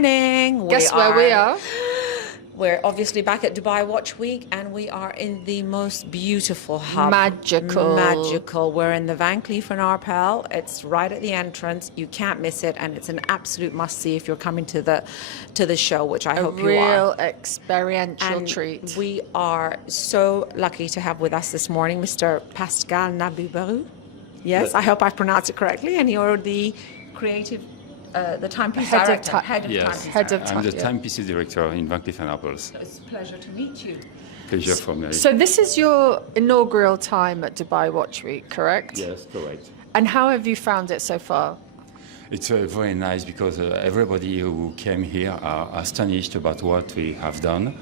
morning. Guess where we are? We're obviously back at Dubai Watch Week, and we are in the most beautiful hub. Magical. We're in the Van Cleef Arpels. It's right at the entrance. You can't miss it, and it's an absolute must-see if you're coming to the show, which I hope you are. A real experiential treat. We are so lucky to have with us this morning Mr. Pascal Nabibaru. Yes, I hope I pronounced it correctly. And you're the creative, the timepiece director. I'm the timepieces director in Van Cleef Arpels. It's a pleasure to meet you. Pleasure for me. So this is your inaugural time at Dubai Watch Week, correct? Yes, correct. And how have you found it so far? It's very nice because everybody who came here are astonished about what we have done,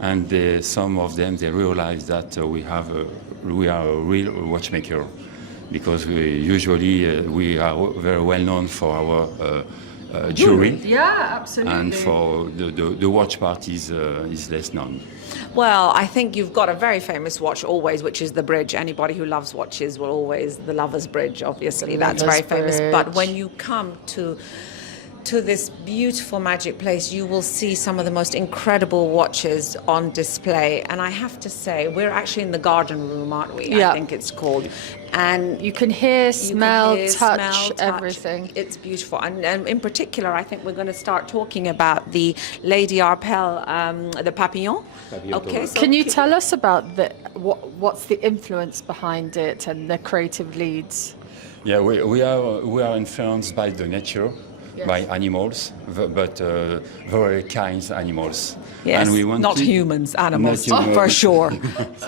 and some of them they realize that we are a real watchmaker, because we are very well known for our jewelry. Yeah, absolutely. And for the watch part is less known. Well, I think you've got a very famous watch always, which is the bridge. Anybody who loves watches will always, the Lover's Bridge, obviously, that's very famous. But when you come to this beautiful magic place, you will see some of the most incredible watches on display. And I have to say, we're actually in the garden room, aren't we? Yeah. I think it's called. And you can hear, smell, touch, everything. It's beautiful. And in particular, I think we're going to start talking about the Lady Arpel, the Papillon. Okay, so can you tell us about what's the influence behind it and the creative leads? Yeah, we are influenced by the nature. Yes. By animals, but very kind animals. Yes, and we wanted, not humans, animals, for sure.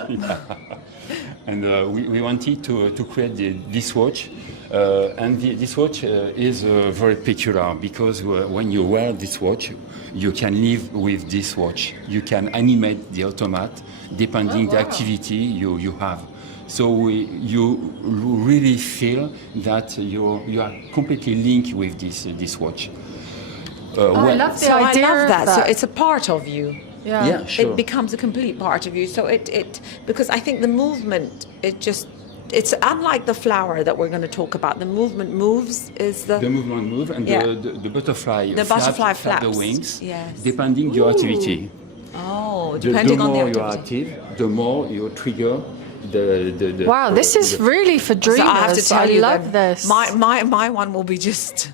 Yeah. And we wanted to create this watch, and this watch is very peculiar because when you wear this watch, you can live with this watch. You can animate the automat depending the activity you have. So you really feel that you are completely linked with this watch. I love the idea. I love that. So it's a part of you. Yeah, sure. It becomes a complete part of you. So it because I think the movement, it's unlike the flower that we're going to talk about. The movement moves the movement move, and the butterfly. Flaps the wings. Yes. Depending your activity. Oh, depending on the activity. The more you are active, the more you trigger. Wow, this is really for dreamers. So I have to tell you, love this. My one will be just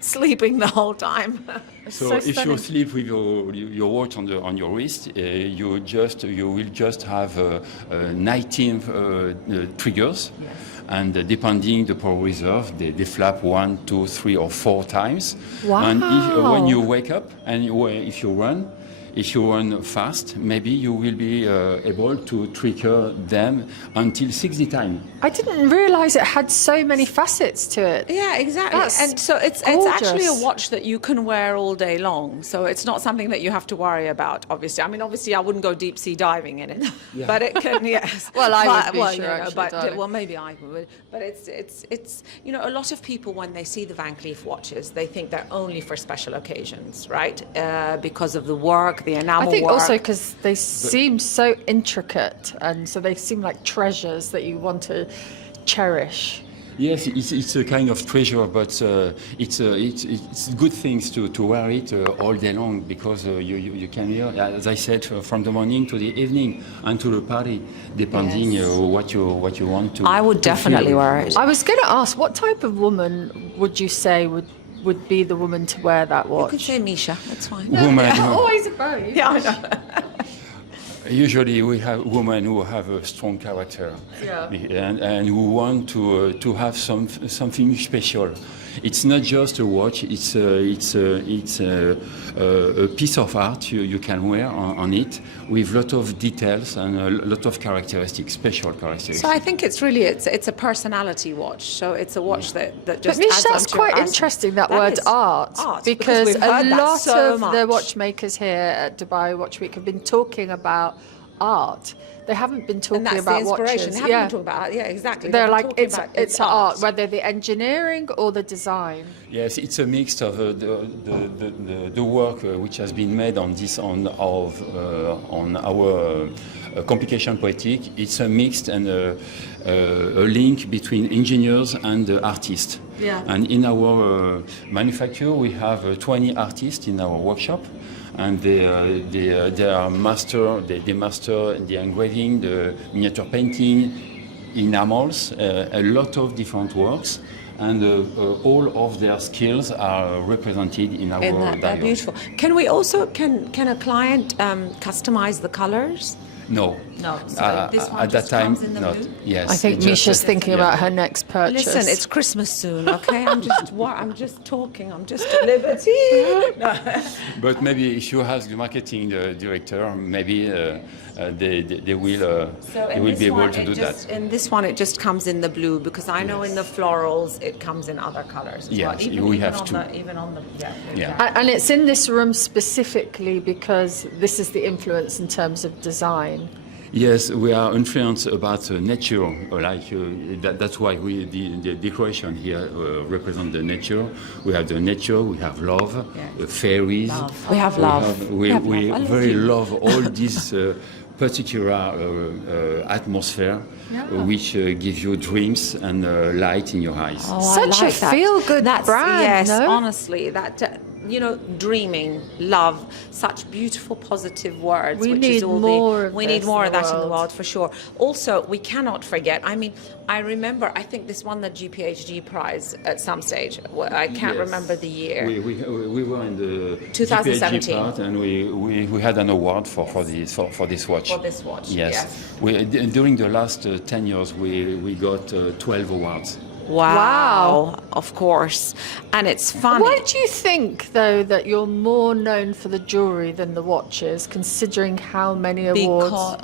sleeping the whole time. So if you sleep with your watch on your wrist, you will just have 19 triggers, yes. And depending the power reserve, they flap 1, 2, 3, or 4 times. Wow! And when you wake up and if you run fast, maybe you will be able to trigger them until 60 times. I didn't realize it had so many facets to it. Yeah, exactly. And so it's actually a watch that you can wear all day long. So it's not something that you have to worry about, obviously. I mean, obviously, I wouldn't go deep sea diving in it, yeah. But it can, yes. Well, I would be maybe I would. But it's a lot of people, when they see the Van Cleef watches, they think they're only for special occasions, right? Because of the work, the enamel I think work. Also because they seem so intricate, and so they seem like treasures that you want to cherish. Yes, it's a kind of treasure, but it's good things to wear it all day long, because you can hear, as I said, from the morning to the evening and to the party, depending what you want to. I would definitely wear it. I was going to ask, what type of woman would you say would be the woman to wear that watch? You could say Misha, that's fine. Always a both. Yeah, I know. Usually we have women who have a strong character, and who want to have something special. It's not just a watch; it's a piece of art you can wear on it, with a lot of details and a lot of characteristics, special characteristics. So I think it's a personality watch. So it's a watch that just. But Mish, that's quite interesting. That word art, because a lot of the watchmakers here at Dubai Watch Week have been talking about art. They haven't been talking about watches. They haven't been talking about art. Yeah, exactly. They're like, it's art, whether the engineering or the design. Yes, it's a mix of the work which has been made on our complication poetic. It's a mix and a link between engineers and artists. Yeah. And in our manufacture, we have 20 artists in our workshop, and they are master. They master the engraving, the miniature painting, enamels, a lot of different works. And all of their skills are represented in our dial. Beautiful. Can we also, can a client customize the colors? No. No. So this one at that just time, comes in the not. blue? Yes. I think Misha's thinking about her next purchase. Listen, it's Christmas soon, okay? I'm just talking. I'm just at liberty. But maybe if you ask the marketing director, maybe they will be able to do that. In this one, it just comes in the blue, because I know in the florals it comes in other colors as well. We have to. Even on the Yeah. And it's in this room specifically because this is the influence in terms of design. Yes, we are influenced about nature. That's why the decoration here represent the nature. We have the nature. We have love, fairies. We have love. We very love all this particular atmosphere, which gives you dreams and light in your eyes. Such a feel-good brand. Yes, no? honestly, that. Dreaming, love, such beautiful, positive words. We need more of that in the world, for sure. Also, we cannot forget. I mean, I remember. I think this won the GPHG prize at some stage. I can't remember the year. We were in the 2017 GPHG part, and we had an award for this watch. For this watch. Yes. During the last 10 years, we got 12 awards. Wow, of course. And it's funny. Why do you think, though, that you're more known for the jewellery than the watches, considering how many awards? Because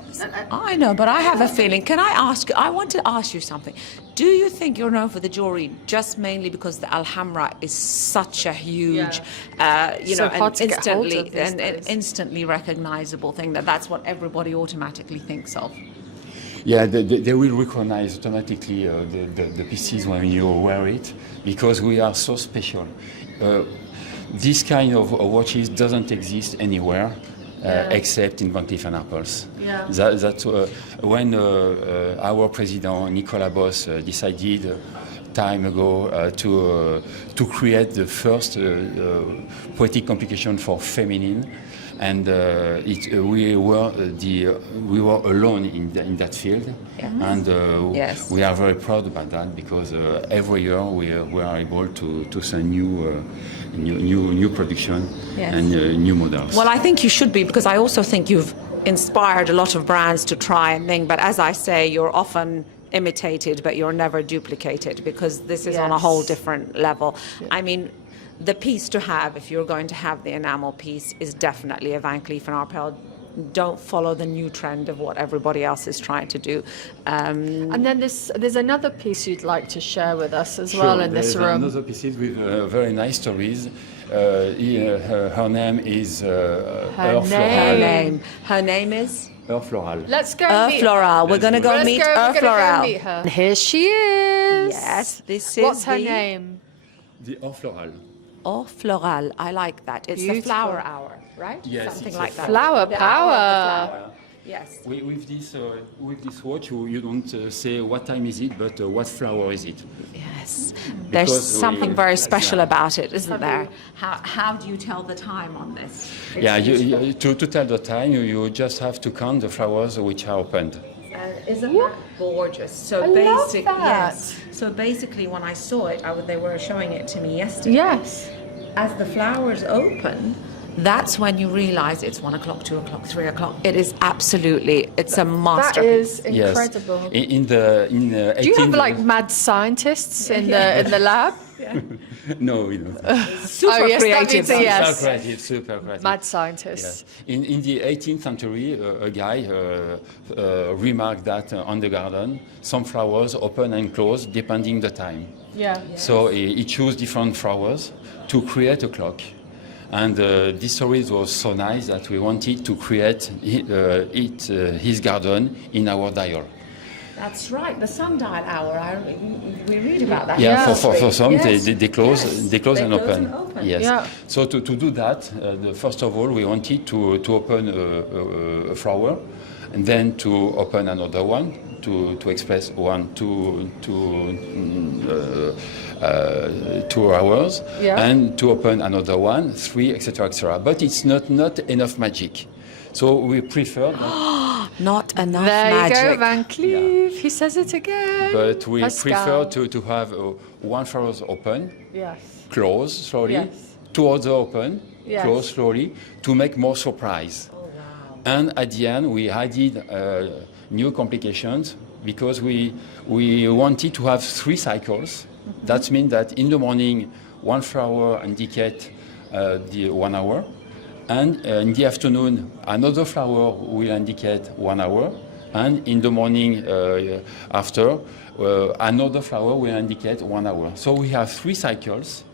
I know, but I have a feeling. I want to ask you something. Do you think you're known for the jewellery just mainly because the Alhambra is such a huge, instantly recognizable thing that's what everybody automatically thinks of? Yeah, they will recognize automatically the pieces when you wear it, because we are so special. This kind of watches doesn't exist anywhere except in Cleef Arpels. Yeah. That's when our president Nicolas Boss decided time ago to create the first poetic complication for feminine. And we were alone in that field, and we are very proud about that, because every year we are able to send new production and new models. Well, I think you should be, because I also think you've inspired a lot of brands to try and think. But as I say, you're often imitated, but you're never duplicated, because this is on a whole different level. Yeah. I mean, the piece to have, if you're going to have the enamel piece, is definitely a Van Cleef & Arpels. Don't follow the new trend of what everybody else is trying to do. And then there's another piece you'd like to share with us as well in this room. Another piece with very nice stories. Her name is Her name is Floral. Let's go meet Floral. We're going to go meet Floral. And here she is. Yes, this is. What's her name? The Floral. Floral. I like that. It's Beautiful. the flower hour, right? Yes, something it's like that. Flower The power. hour of the flower. Yes. With this watch, you don't say what time is it, but what flower is it? Yes. There's something very special about it, isn't there? How do you tell the time on this? To tell the time, you just have to count the flowers which are opened. Isn't that gorgeous? So So basically, when I saw it, they were showing it to me yesterday. Yes. As the flowers open, that's when you realize it's 1 o'clock, 2 o'clock, 3 o'clock. It is absolutely, it's a masterpiece. That is incredible. Yes. In the Do you have like mad scientists in the lab? No, we don't. Super creative. Super creative. Mad scientists. Yeah. In the 18th century, a guy remarked that on the garden, some flowers open and close depending the time. Yeah. Yes. So he chose different flowers to create a clock. And this story was so nice that we wanted to create his garden in our dial. That's right, the sundial hour. We read about that. Yeah, for some, they close and open. Yes. Yeah. So to do that, first of all, we wanted to open a flower, and then to open another one, to express 2 hours, and to open another one, 3, etc., etc. But it's not enough magic. So we prefer not enough there magic. There you go, Van Cleef. Yeah. He says it again. But we prefer to have 1 flower open, close slowly, 2 others open, close slowly, to make more surprise. Oh, wow. And at the end, we added new complications because we wanted to have 3 cycles. Mm-hmm. That means that in the morning, 1 flower indicates the 1 hour. And in the afternoon, another flower will indicate 1 hour. And in the morning after, another flower will indicate 1 hour. So we have 3 cycles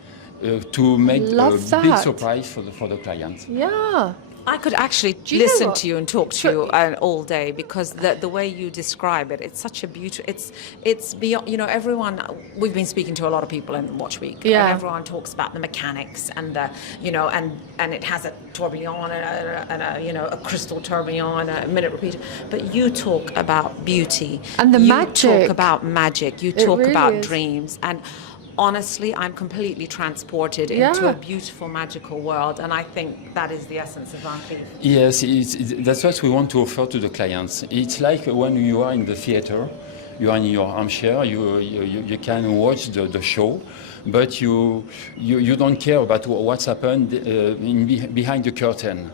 to make a big surprise for the client. Yeah. I could actually listen to you and talk to you all day, because the way you describe it, it's such a beautiful, it's beyond, everyone, we've been speaking to a lot of people in Watch Week, and everyone talks about the mechanics and the, and it has a tourbillon and a crystal tourbillon, a minute repeater, but you talk about beauty. And the magic. You talk about magic, you talk about dreams, and honestly, I'm completely transported into a beautiful, magical world, and I think that is the essence of Van Cleef. Yes, that's what we want to offer to the clients. It's like when you are in the theater, you are in your armchair, you can watch the show, but you don't care about what's happened behind the curtain.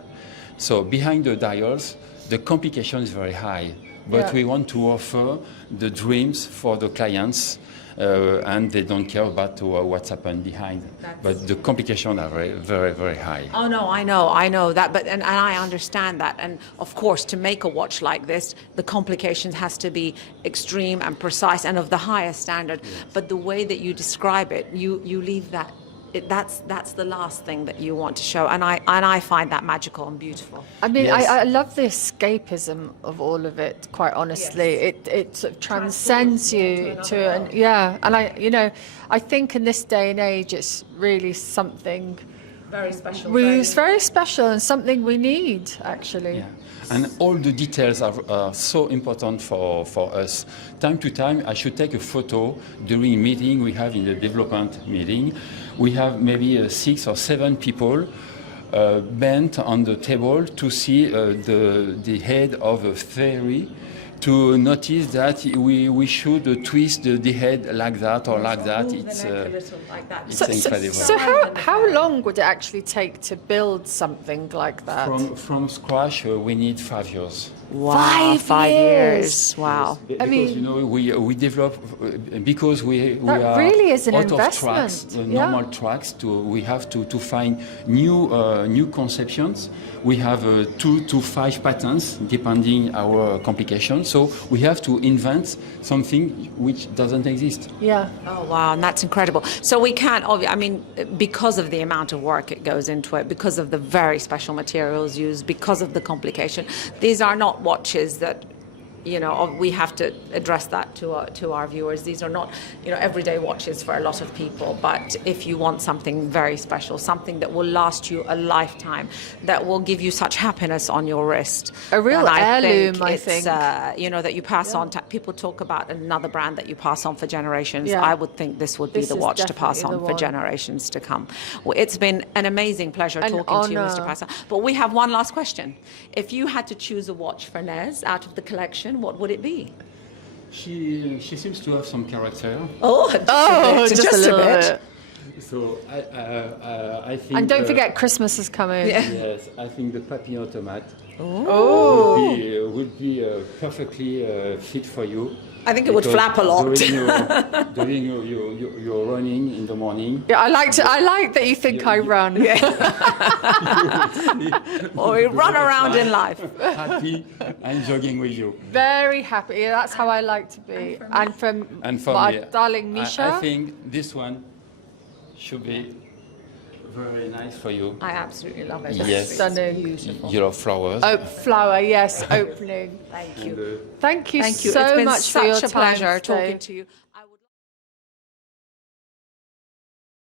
So behind the dials, the complication is very high, but we want to offer the dreams for the clients. And they don't care about what's happened behind. But the complications are very, very, very high. Oh no, I know that, but and I understand that. And of course, to make a watch like this, the complications has to be extreme and precise and of the highest standard. Yes. But the way that you describe it, you leave that. That's the last thing that you want to show, and I find that magical and beautiful. I mean, I love the escapism of all of it. Quite honestly, it sort of transcends you to and I think in this day and age, it's really something very special. It's very special and something we need actually. Yeah. And all the details are so important for us. Time to time, I should take a photo during a meeting we have in the development meeting. We have maybe 6 or 7 people bent on the table to see the head of a fairy, to notice that we should twist the head like that or like that. It's incredible. So how long would it actually take to build something like that? From scratch, we need 5 years. Wow, 5 years. Wow. Because, we develop because we are really is an out investment. Of tracks, normal tracks. We have to find new conceptions. We have 2 to 5 patents depending our complications. So we have to invent something which doesn't exist. Yeah. Oh wow, and that's incredible. So we can't. I mean, because of the amount of work it goes into it, because of the very special materials used, because of the complication, these are not watches that, we have to address that to our viewers. These are not, everyday watches for a lot of people. But if you want something very special, something that will last you a lifetime, that will give you such happiness on your wrist, a real heirloom, I think. That you pass on. People talk about another brand that you pass on for generations. I would think this would be the watch to pass on for generations to come. Well, it's been an amazing pleasure talking to you, Mr. Passer. But we have one last question. If you had to choose a watch for Nez out of the collection, what would it be? She seems to have some character. Just a little bit. So I think. And don't forget, Christmas is coming. Yes, I think the papillon automat would be perfectly fit for you. I think it would flap a lot. During your running in the morning. Yeah, I like that you think I run. Or we run around in life. Happy and jogging with you. Very happy. Yeah, that's how I like to be. And for my darling Misha. I think this one should be very nice for you. I absolutely love it. Yes. Stunning. Beautiful. Your flowers. Flower, yes, opening. Thank you. Thank you so It's been much for your time. Such a pleasure today. talking to you.